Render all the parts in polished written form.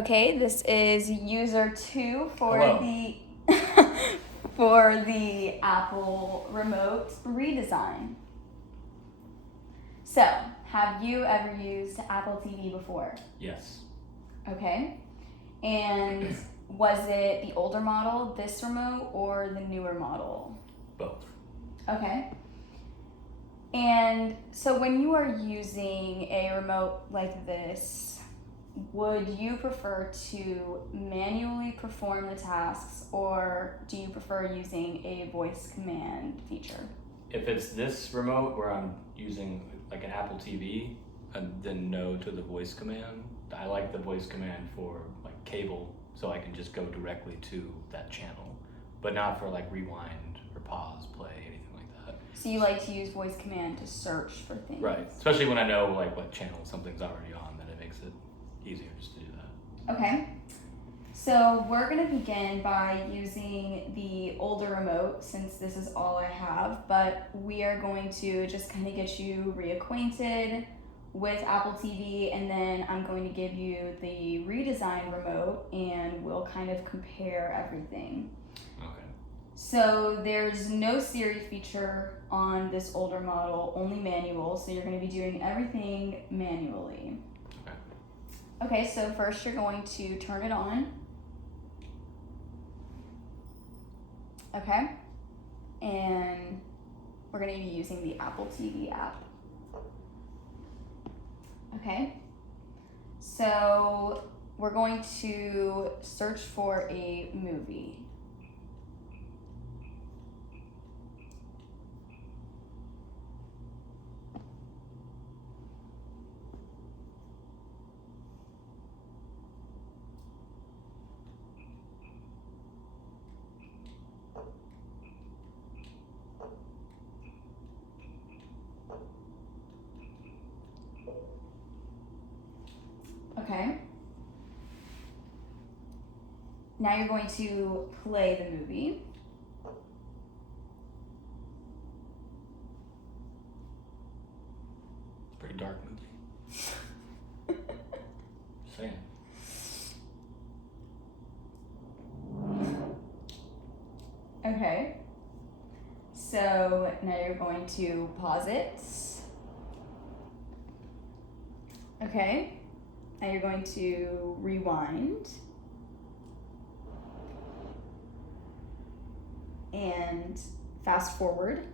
Okay, this is user 2 for Hello. the for the Apple Remote Redesign. So, have you ever used Apple TV before? Yes. Okay. And was it the older model, this remote, or the newer model? Both. Okay. And so when you are using a remote like this, would you prefer to manually perform the tasks, or do you prefer using a voice command feature? If it's this remote where I'm using like an Apple TV, then no to the voice command. I like the voice command for like cable, so I can just go directly to that channel, but not for like rewind or pause, play, anything like that. So you like to use voice command to search for things? Right, especially when I know like what channel something's already on, then it makes it easier just to do that. Okay. So we're going to begin by using the older remote, since this is all I have, but we are going to just kind of get you reacquainted with Apple TV, and then I'm going to give you the Redesign remote and we'll kind of compare everything. Okay. So there's no Siri feature on this older model, only manual, so you're going to be doing everything manually. Okay, so first you're going to turn it on. Okay, and we're going to be using the Apple TV app. Okay, so we're going to search for a movie. Okay. Now you're going to play the movie. Pretty dark movie. Saying. Okay. So now you're going to pause it. Okay. Now you're going to rewind. And fast forward.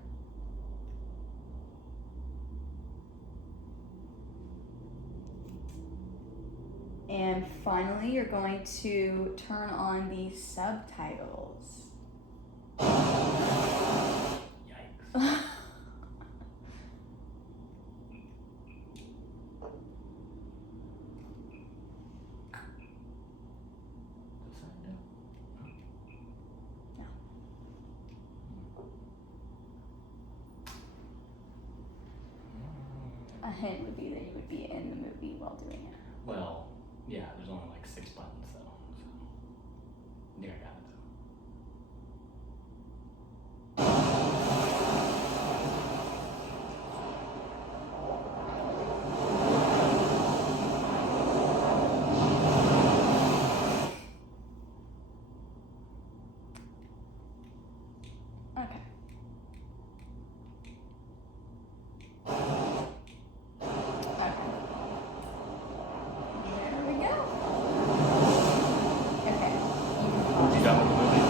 And finally, you're going to turn on the subtitles. Yikes. A hint would be that you would be in the movie while doing it. Well, yeah, there's only like 6 buttons though, so yeah, I got it Okay. Okay. There we go. Okay. You done with the movie?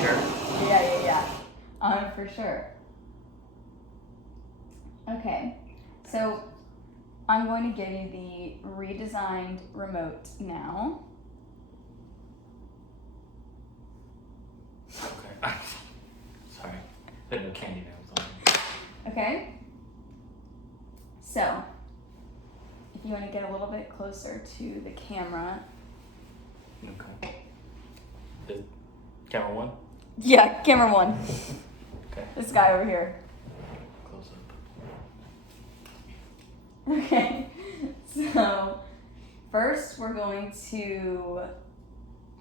Sure. Yeah. For sure. Okay. So I'm going to give you the redesigned remote now. Okay. Sorry. Didn't know Candyman was on. Okay. So if you want to get a little bit closer to the camera. Okay. Is camera 1? Yeah, camera 1. Okay. This guy over here. Close up. Okay, so first we're going to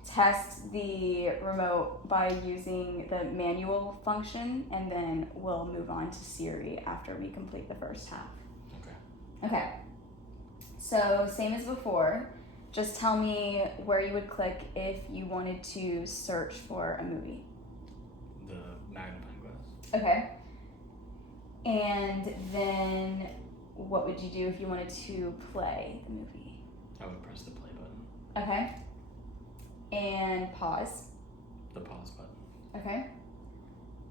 test the remote by using the manual function, and then we'll move on to Siri after we complete the first half. Okay. Okay, so same as before, just tell me where you would click if you wanted to search for a movie. The magnifying glass. Okay. And then what would you do if you wanted to play the movie? I would press the play button. Okay. And pause. The pause button. Okay.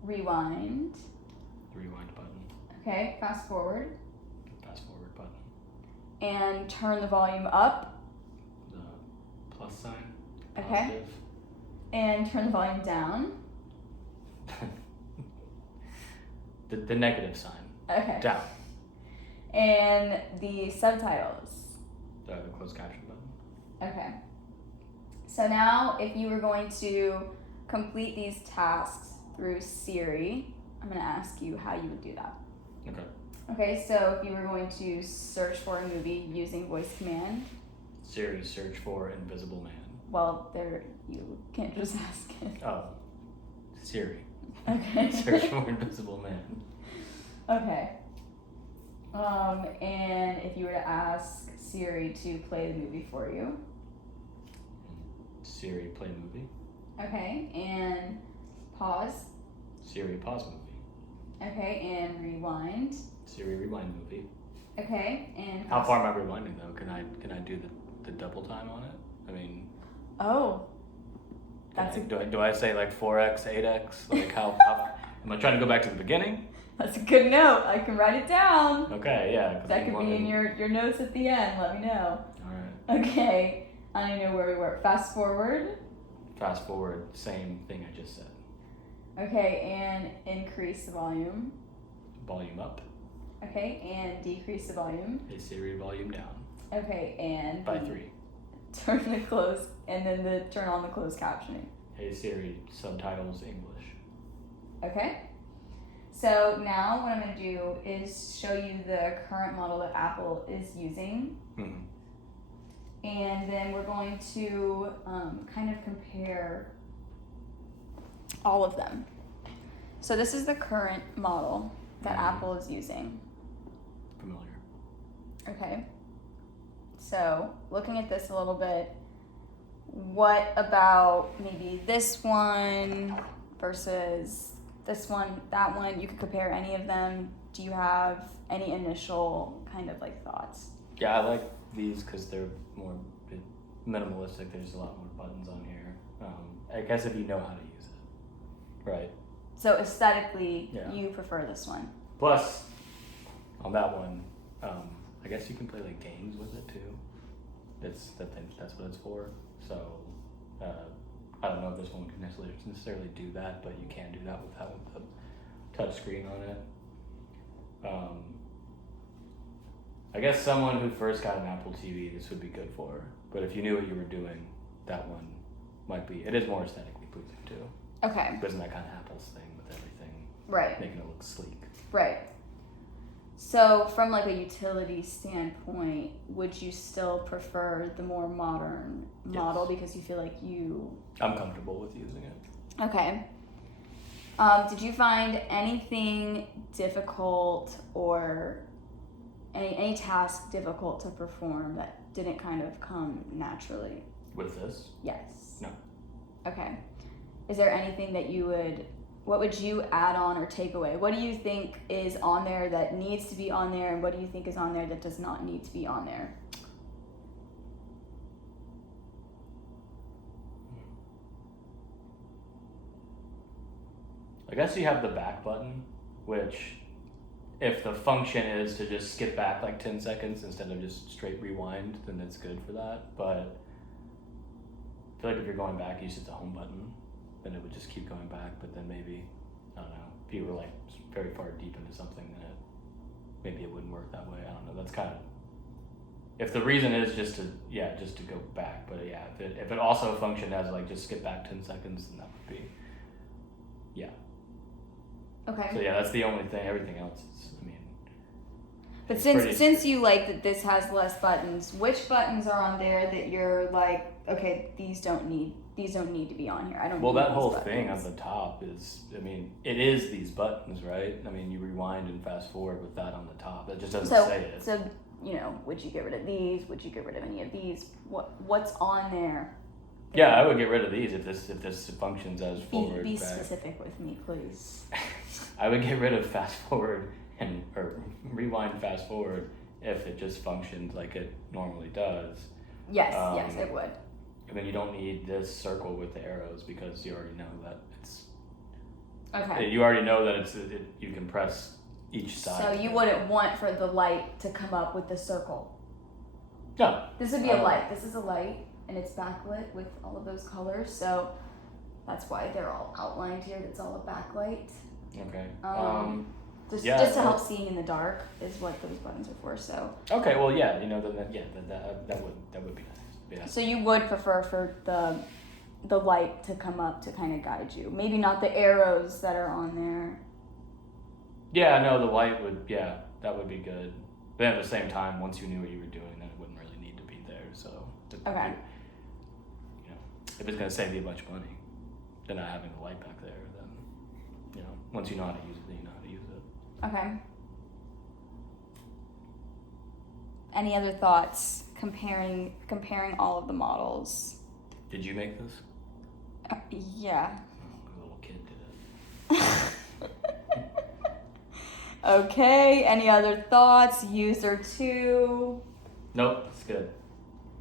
Rewind. The rewind button. Okay. Fast forward. Fast forward button. And turn the volume up. The plus sign. Okay. Positive. And turn the volume down. the negative sign. Okay. Down. And the subtitles. The closed caption button. Okay. So now if you were going to complete these tasks through Siri, I'm going to ask you how you would do that. Okay. Okay, so if you were going to search for a movie using voice command, Siri, search for Invisible Man. well, there you can't just ask it. Oh. Siri. Okay. Search for Invisible Man. Okay. And if you were to ask Siri to play the movie for you. Siri, play movie. Okay, and pause. Siri, pause movie. Okay, and rewind. Siri, rewind movie. Okay, and How far am I rewinding though? Can I do the double time on it? I mean, Oh, that's do I say like 4x, 8x? Like how am I trying to go back to the beginning? that's a good note. I can write it down. Okay, yeah. 'Cause That could be in your notes at the end. Let me know. All right. Okay, I don't know where we were. Fast forward. Fast forward, same thing I just said. Okay, and increase the volume. Volume up. Okay, and decrease the volume. Hey Siri, volume down. Okay, and By 3. turn the close, and then turn on the closed captioning. Hey Siri, subtitles English. Okay. So now what I'm going to do is show you the current model that Apple is using. Mm-hmm. And then we're going to kind of compare all of them. So this is the current model that Apple is using. Familiar. Okay. So looking at this a little bit, what about maybe this one versus this one, that one? You could compare any of them. Do you have any initial kind of like thoughts? Yeah, I like these because they're more minimalistic. There's a lot more buttons on here. I guess if you know how to use it, right? So aesthetically, Yeah. you prefer this one. Plus, on that one, I guess you can play like games with it too. That's what it's for. So I don't know if this one can necessarily do that, but you can do that with the touch screen on it. I guess someone who first got an Apple TV, this would be good for. But if you knew what you were doing, that one might be. It is more aesthetically pleasing too. Okay. Isn't that kind of Apple's thing with everything? Right. Making it look sleek. Right. So from like a utility standpoint, would you still prefer the more modern model because you feel like I'm comfortable with using it. Okay. Did you find anything difficult or any task difficult to perform that didn't kind of come naturally? With this? Yes. No. Okay. Is there anything that what would you add on or take away? What do you think is on there that needs to be on there, and what do you think is on there that does not need to be on there? I guess you have the back button, which if the function is to just skip back like 10 seconds instead of just straight rewind, then it's good for that. But I feel like if you're going back, you just hit the home button, then it would just keep going back. But then maybe, I don't know, if you were like very far deep into something, then maybe it wouldn't work that way. I don't know. That's kind of, if the reason is just to go back. But yeah, if it also functioned as like just skip back 10 seconds, then that would be, yeah. Okay. So yeah, that's the only thing. Everything else is, I mean. But it's since you like that this has less buttons, which buttons are on there that you're like, okay, these don't need to be on here. I don't. Well, need that these whole buttons. thing on the top is, I mean, it is these buttons, right? I mean, you rewind and fast forward with that on the top. It just doesn't say it. So you know, would you get rid of these? Would you get rid of any of these? What's on there? Yeah, I would get rid of these if this functions as forward. Be back. specific with me, please. I would get rid of fast forward or rewind fast forward if it just functions like it normally does. Yes, yes, it would. And then you don't need this circle with the arrows because you already know that it's. Okay. You already know that you can press each side. So you wouldn't want for the light to come up with the circle. No. This would be a light. This is a light, and it's backlit with all of those colors. So that's why they're all outlined here. That's all a backlight. Okay. Just to help seeing in the dark is what those buttons are for. So. Okay. Well, yeah. You know, that would be nice. Yeah. So you would prefer for the light to come up to kind of guide you. Maybe not the arrows that are on there. Yeah, no, the light would, that would be good. But at the same time, once you knew what you were doing, then it wouldn't really need to be there. So, okay. You know, if it's going to save you a bunch of money, then not having the light back there, then, you know, once you know how to use it, then you know how to use it. Okay. Any other thoughts comparing all of the models? Did you make this? Yeah. Oh, a little kid did it. Okay, any other thoughts? User 2? Nope, it's good.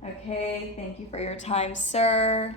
Okay, thank you for your time, sir.